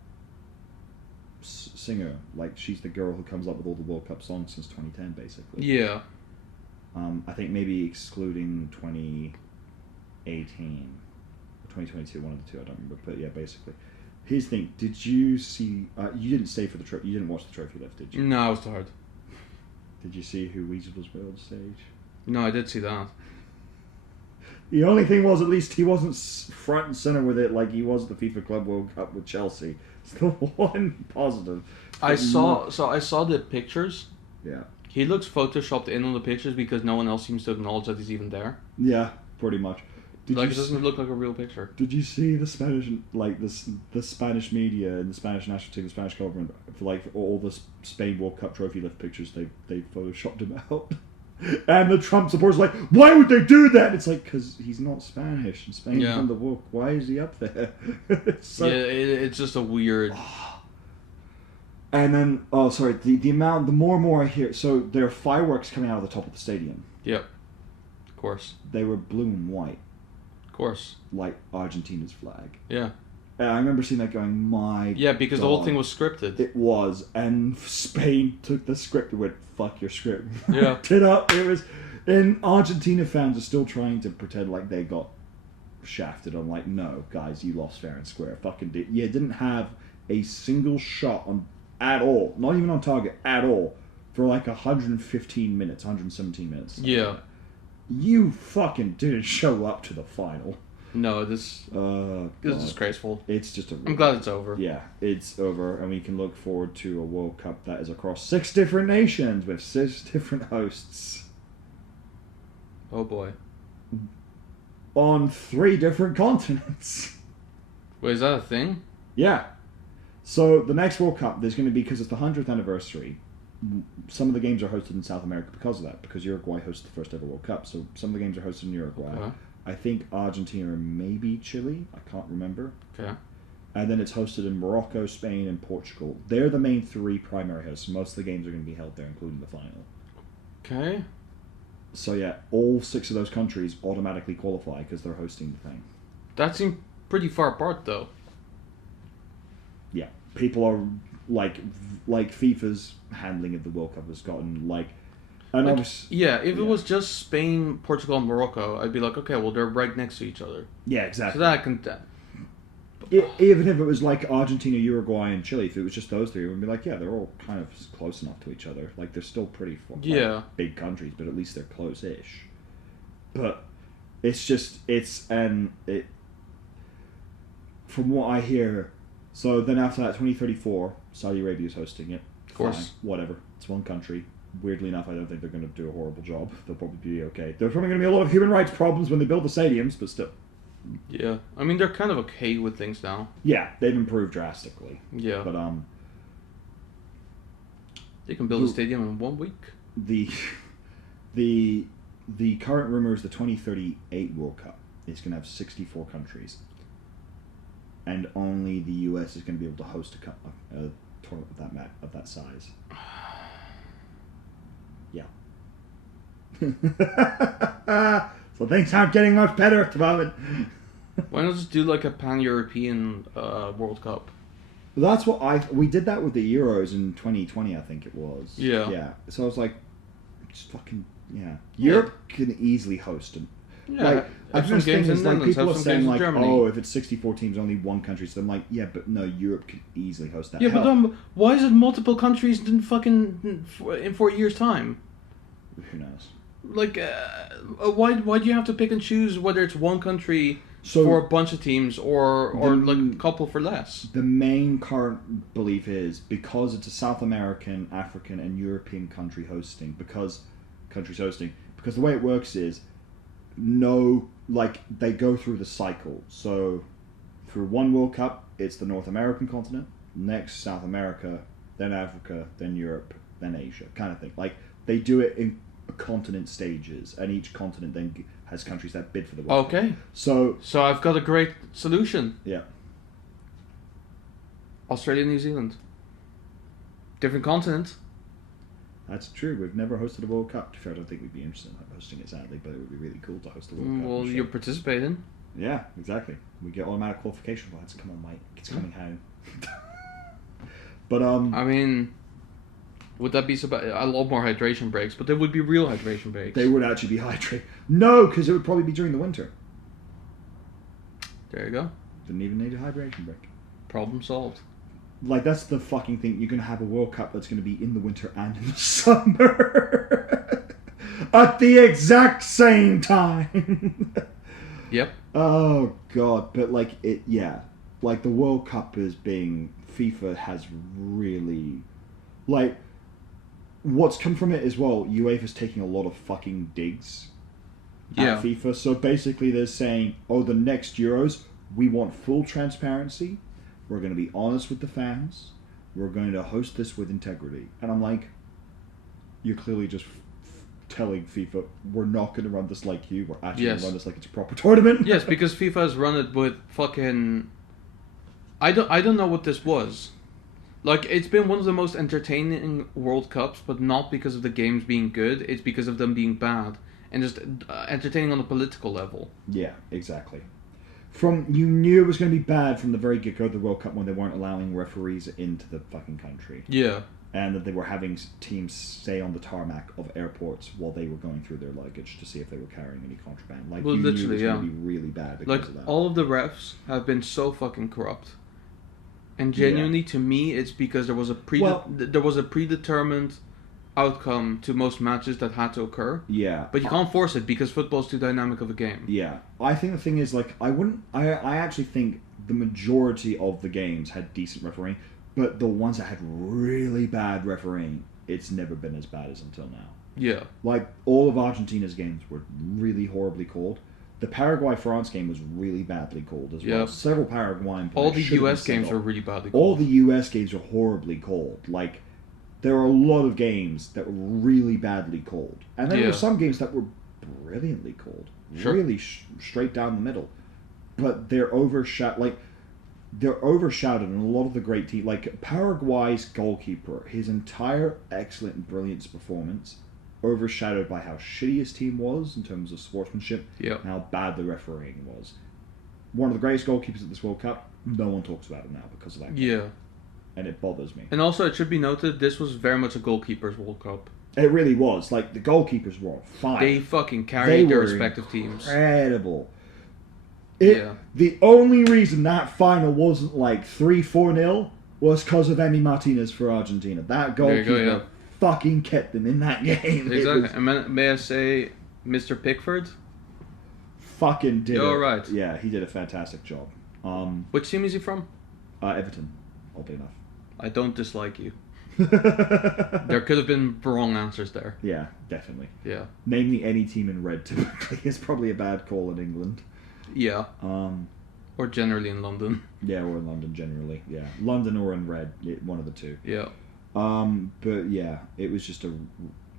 singer. Like she's the girl who comes up with all the World Cup songs since 2010, basically. Yeah. I think maybe excluding 2018 or 2022, one of the two. I don't remember, but yeah, basically. Here's the thing: did you see? You didn't stay for the trophy. You didn't watch the trophy lift, did you? No, I was tired. Did you see who Weezer was with on stage? No, I did see that. The only thing was, at least he wasn't front and center with it like he was at the FIFA Club World Cup with Chelsea. Still one positive. I saw the pictures. Yeah. He looks photoshopped in on the pictures because no one else seems to acknowledge that he's even there. Yeah, pretty much. It doesn't look like a real picture. Did you see the Spanish, like the Spanish media and the Spanish national team, the Spanish government, for all the Spain World Cup trophy lift pictures? They photoshopped him out, and the Trump supporters are like, why would they do that? And it's like, because he's not Spanish, and Spain won the World. Why is he up there? It's just a weird. And then, the amount, the more and more I hear, so there are fireworks coming out of the top of the stadium. Yep, of course. They were blue and white. Of course. Like Argentina's flag. Yeah. And I remember seeing that going, my Yeah, because God. the whole thing was scripted. It was, and Spain took the script and went, fuck your script. Yeah. It was, and Argentina fans are still trying to pretend like they got shafted. I'm like, no, guys, you lost fair and square. Fucking did. Yeah, didn't have a single shot on at all, not even on target at all, for like 115 minutes, 117 minutes. Yeah. You fucking didn't show up to the final. No, this is disgraceful. It's just I'm glad it's over. Yeah, it's over, and we can look forward to a World Cup that is across 6 different nations with 6 different hosts. Oh boy. On 3 different continents. Wait, is that a thing? Yeah. So the next World Cup, there's going to be, because it's the 100th anniversary, some of the games are hosted in South America because of that, because Uruguay hosted the first ever World Cup, so some of the games are hosted in Uruguay. Okay. I think Argentina and maybe Chile, I can't remember. Okay. And then it's hosted in Morocco, Spain, and Portugal. They're the main 3 primary hosts. Most of the games are going to be held there, including the final. Okay. So yeah, all 6 of those countries automatically qualify because they're hosting the thing. That seemed pretty far apart, though. Yeah, people are like FIFA's handling of the World Cup has gotten like, and obviously, if it was just Spain, Portugal, and Morocco, I'd be like, okay, well they're right next to each other. Yeah, exactly. So that I can. Even if it was like Argentina, Uruguay, and Chile, if it was just those 3, we'd be like, yeah, they're all kind of close enough to each other. Like they're still pretty big countries, but at least they're close-ish. But it's just from what I hear. So then after that, 2034, Saudi Arabia is hosting it. Of course. Fine, whatever. It's one country. Weirdly enough, I don't think they're going to do a horrible job. They'll probably be okay. There's probably going to be a lot of human rights problems when they build the stadiums, but still. Yeah. I mean, they're kind of okay with things now. Yeah, they've improved drastically. Yeah. But, they can build a stadium in 1 week. The current rumor is the 2038 World Cup is going to have 64 countries. And only the US is going to be able to host a tournament of that size. Yeah. So things aren't getting much better at the moment. Why not just do like a pan-European World Cup? That's what we did that with the Euros in 2020, I think it was. Yeah. Yeah. So I was like, just fucking Europe can easily host them. Yeah, like, have some games in Netherlands, people have are some saying games in like, Germany. oh, if it's 64 teams, only 1 country. So I'm like, yeah, but no, Europe could easily host that. Yeah, but why is it multiple countries in 4 years' time? Who knows? Like, why do you have to pick and choose whether it's one country for a bunch of teams or like a couple for less? The main current belief is because it's a South American, African, and European countries hosting, because the way it works is they go through the cycle. So through one World Cup, it's the North American continent, next South America, then Africa, then Europe, then Asia, kind of thing. Like they do it in continent stages, and each continent then has countries that bid for the World Cup. Okay. So I've got a great solution. Yeah. Australia, New Zealand. Different continent. That's true. We've never hosted a World Cup. I don't think we'd be interested in hosting it, sadly, but it would be really cool to host a World Cup. Well, you're participating. Yeah, exactly. We get automatic qualification points. Come on, Mike. It's coming home. But I mean, would that be so bad? I love more hydration breaks, but there would be real hydration breaks. they would actually be hydrated. No, because it would probably be during the winter. There you go. Didn't even need a hydration break. Problem solved. Like, that's the fucking thing. You're going to have a World Cup that's going to be in the winter and in the summer. At the exact same time. Yep. Oh, God. But, like, like, the World Cup is being... FIFA has really... Like, what's come from it as well, UEFA's taking a lot of fucking digs at FIFA. So, basically, they're saying, oh, the next Euros, we want full transparency. We're going to be honest with the fans. We're going to host this with integrity. And I'm like, you're clearly just... telling FIFA, we're not going to run this like you, we're actually going to run this like it's a proper tournament. Yes, because FIFA has run it with fucking... I don't know what this was. Like, it's been one of the most entertaining World Cups, but not because of the games being good, it's because of them being bad. And just entertaining on a political level. Yeah, exactly. You knew it was going to be bad from the very get-go of the World Cup when they weren't allowing referees into the fucking country. Yeah. And that they were having teams stay on the tarmac of airports while they were going through their luggage to see if they were carrying any contraband. Like, well, you literally, knew it was going to be really bad because of that. All of the refs have been so fucking corrupt. And genuinely, to me, it's because there was a predetermined outcome to most matches that had to occur. Yeah. But you can't force it because football's too dynamic of a game. Yeah. I think the thing is, like, I actually think the majority of the games had decent refereeing. But the ones that had really bad refereeing, it's never been as bad as until now. Yeah. Like, all of Argentina's games were really horribly called. The Paraguay-France game was really badly called as well. Yep. Several Paraguayan players all the US games were really badly called. All the US games were horribly called. Like, there are a lot of games that were really badly called. And then there were some games that were brilliantly called. Sure. Really straight down the middle. But they're overshadowed. They're overshadowed in a lot of the great teams. Like, Paraguay's goalkeeper, his entire excellent and brilliant performance, overshadowed by how shitty his team was in terms of sportsmanship, and how bad the refereeing was. One of the greatest goalkeepers at this World Cup, no one talks about him now because of that game. Yeah. And it bothers me. And also, it should be noted, this was very much a goalkeeper's World Cup. It really was. Like, the goalkeepers were on fire. They fucking carried their respective teams. Incredible. The only reason that final wasn't like 3-4-0 was because of Emi Martinez for Argentina. That goalkeeper fucking kept them in that game. Exactly. And may I say, Mr. Pickford? Fucking did it. You're right. Yeah, he did a fantastic job. Which team is he from? Everton, oddly enough. I don't dislike you. There could have been wrong answers there. Yeah, definitely. Yeah. Namely, any team in red typically is probably a bad call in England. Yeah. Or generally in London. Yeah, or in London generally. Yeah, London or in red, one of the two. Yeah. But yeah, it was just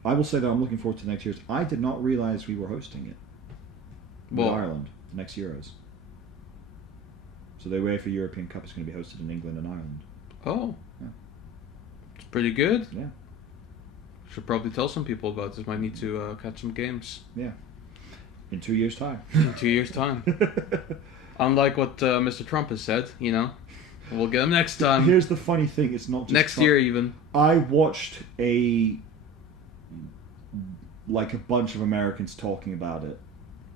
I will say that I'm looking forward to next year's. I did not realize we were hosting it. With Ireland, the next Euros. So the UEFA European Cup is going to be hosted in England and Ireland. Oh. Yeah. It's pretty good. Yeah. Should probably tell some people about this. Might need to catch some games. Yeah. In 2 years' time. In 2 years' time. Unlike what Mr. Trump has said, we'll get him next time. Here's the funny thing: it's not just next Trump. year even. I watched a bunch of Americans talking about it,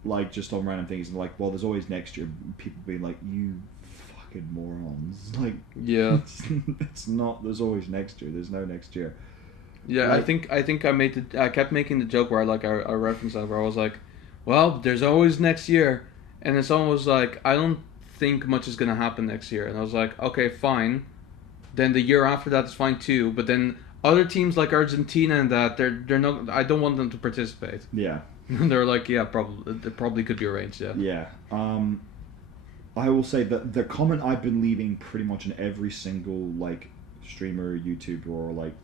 like just on random things, and like, well, there's always next year. People being like, you fucking morons! Like, yeah, it's not. There's always next year. There's no next year. Yeah, like, I think I kept making the joke where I referenced that where I was like, well, there's always next year. And then someone was like, I don't think much is going to happen next year. And I was like, okay, fine. Then the year after that is fine too. But then other teams like Argentina and that, they're not, I don't want them to participate. Yeah. They're like, yeah, it probably could be arranged, yeah. Yeah. I will say that the comment I've been leaving pretty much in every single, like, streamer, YouTuber, or, like,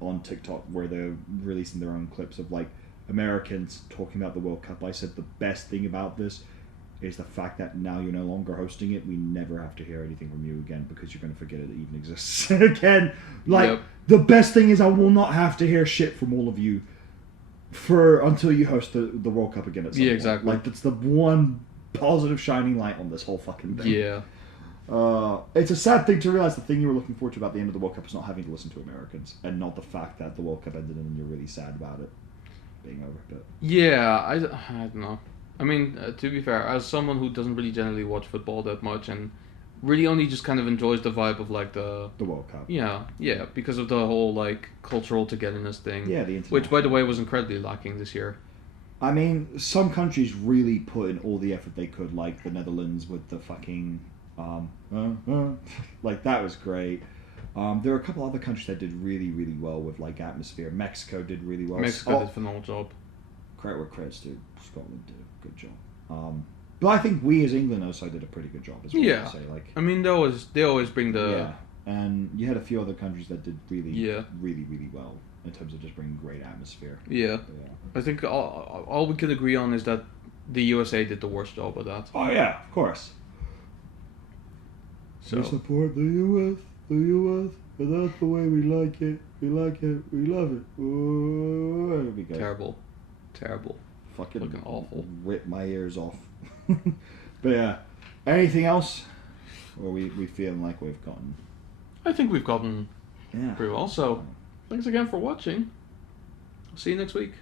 on TikTok where they're releasing their own clips of, like, Americans talking about the World Cup, I said the best thing about this is the fact that now you're no longer hosting it. We never have to hear anything from you again because you're going to forget it even exists again. Like, Yep. the best thing is I will not have to hear shit from all of you until you host the World Cup again at some Yeah, point. exactly. Like, that's the one positive shining light on this whole fucking thing. Yeah. It's a sad thing to realize the thing you were looking forward to about the end of the World Cup is not having to listen to Americans, and not the fact that the World Cup ended and you're really sad about it being over. But Yeah, I don't know. I mean, to be fair, as someone who doesn't really generally watch football that much and really only just kind of enjoys the vibe of like the World Cup. yeah, because of the whole like cultural togetherness thing. Yeah, the which by the way was incredibly lacking this year. I mean, some countries really put in all the effort they could, like the Netherlands with the fucking like that was great. There are a couple other countries that did really, really well with like atmosphere. Mexico did really well. Mexico did a phenomenal job. Credit where credit's due. Scotland did a good job. But I think we as England also did a pretty good job as well. Yeah. I'd say. Like, I mean, they always bring the yeah, and you had a few other countries that did really, Yeah. really, really well in terms of just bringing great atmosphere. yeah. But, yeah. I think all we can agree on is that the USA did the worst job of that. Oh yeah, of course. So We support the US, and that's the way we like it. We like it, we love it. Oh, there we go. terrible. Fucking Looking awful. Rip my ears off. But yeah, anything else? Or we feeling like we've gotten... I think we've gotten Yeah. pretty well. So thanks again for watching. See you next week.